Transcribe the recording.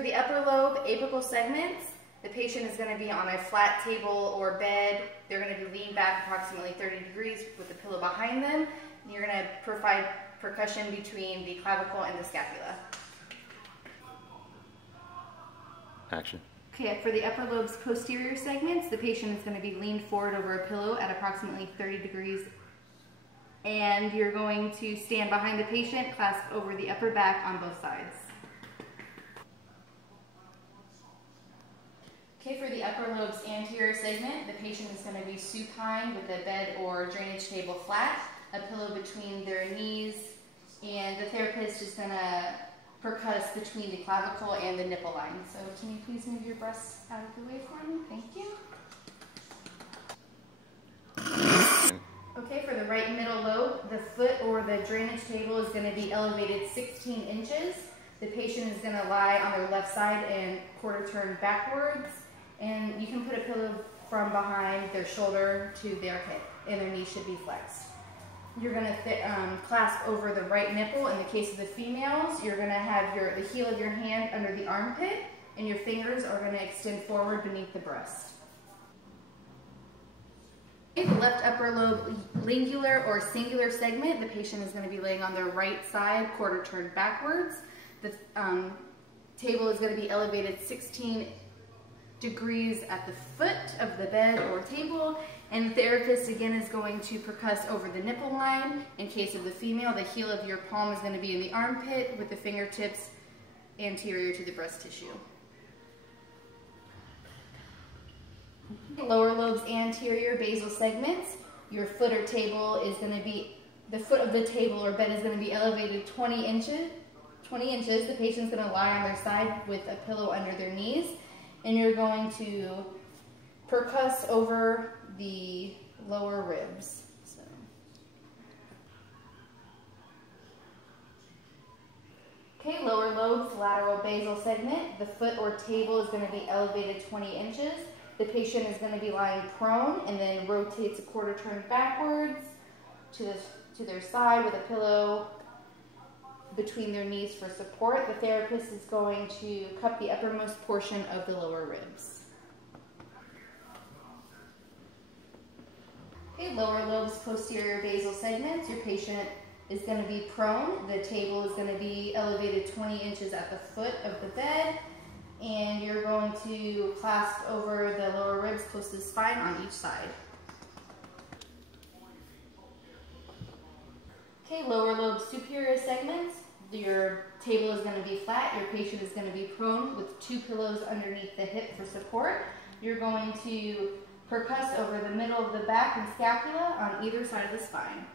For the upper lobe apical segments, the patient is going to be on a flat table or bed. They're going to be leaned back approximately 30 degrees with the pillow behind them. And you're going to provide percussion between the clavicle and the scapula. Action. Okay, for the upper lobe's posterior segments, the patient is going to be leaned forward over a pillow at approximately 30 degrees. And you're going to stand behind the patient, clasped over the upper back on both sides. Okay, for the upper lobe's anterior segment, the patient is going to be supine with the bed or drainage table flat, a pillow between their knees, and the therapist is going to percuss between the clavicle and the nipple line. So can you please move your breasts out of the way for me? Thank you. Okay, for the right middle lobe, the foot or the drainage table is going to be elevated 16 inches. The patient is going to lie on their left side and quarter turn backwards. And you can put a pillow from behind their shoulder to their hip, and their knee should be flexed. You're going to clasp over the right nipple. In the case of the females, you're going to have the heel of your hand under the armpit, and your fingers are going to extend forward beneath the breast. The left upper lobe lingular or singular segment, the patient is going to be laying on their right side, quarter turned backwards. The table is going to be elevated 16 degrees at the foot of the bed or table, and the therapist again is going to percuss over the nipple line. In case of the female, the heel of your palm is going to be in the armpit with the fingertips anterior to the breast tissue. Lower lobe's anterior basal segments, your foot or table is going to be, the foot of the table or bed is going to be elevated 20 inches. The patient's going to lie on their side with a pillow under their knees, and you're going to percuss over the lower ribs. Okay, lower lobe's lateral basal segment, the foot or table is going to be elevated 20 inches. The patient is going to be lying prone and then rotates a quarter turn backwards to their side with a pillow between their knees for support. The therapist is going to cup the uppermost portion of the lower ribs. Okay, lower lobe's posterior basal segments. Your patient is going to be prone. The table is going to be elevated 20 inches at the foot of the bed, and you're going to clasp over the lower ribs close to the spine on each side. Okay, lower lobe superior segments. Your table is going to be flat. Your patient is going to be prone with two pillows underneath the hip for support. You're going to percuss over the middle of the back and scapula on either side of the spine.